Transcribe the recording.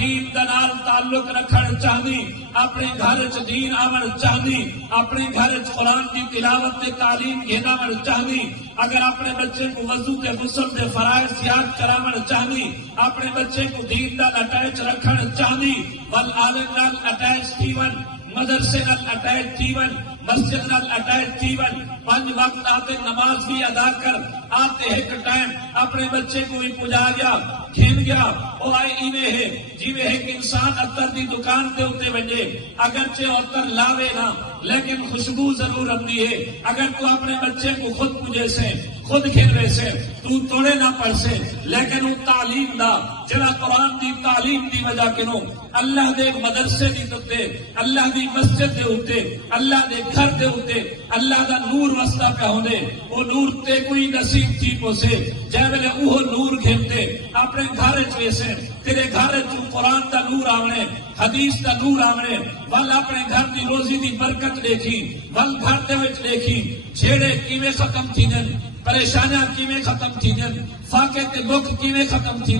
دین دا نال تعلق رکھن چاہندی، اپنے گھر چ دین آون چاہندی، اپنے گھر چ قرآن کی تلاوت تے تعلیم گھناون چاہندی، اگر اپنے بچے کو وضو تے غسل تے فرائض یاد کراون چاہندی، اپنے بچے کو دین نال اٹیچ رکھن چاہندی، ول عالم نال اٹیچ تھیون، مدرسے نال اٹیچ تھیون، مسجد نال اٹیچ تھیون، 5 وقت آتے نماز بھی ادا کر، آتے ایک ٹائم اپنے بچے کو بھی پجا گیا کھین گیا وہ آئے ایویں ہے جیویں ایک انسان عطر دی دکان دے ہوتے وجے اگرچہ عطر لاوے نہ لیکن خوشبو ضرور آتی ہے۔ اگر تو اپنے بچے کو خود پجے سے خود کھیلے سے تو توڑے نہ پڑھ سے لیکن وہ تعلیم دا جڑا قرآن دی تعلیم دی وجہ کنوں اللہ دے مدرسے دی تے اللہ دی مسجد دے ہوتے اللہ دے گھر دے ہوتے اللہ دا نور وستا پہ ہوندے وہ نور تے کوئی نصیب تھی پوسے جے ویلے وہ نور گھنتے اپنے گھر ویسے تیرے گھر تو قرآن دا نور آونے حدیث دا نور آونے ول اپنے گھر دی روزی دی برکت دیکھی ول گھر دے وچ دیکھی چھیڑے کیویں ختم تھی پریشانیاں کیویں ختم تھی فاقے تے دکھ کیویں ختم تھی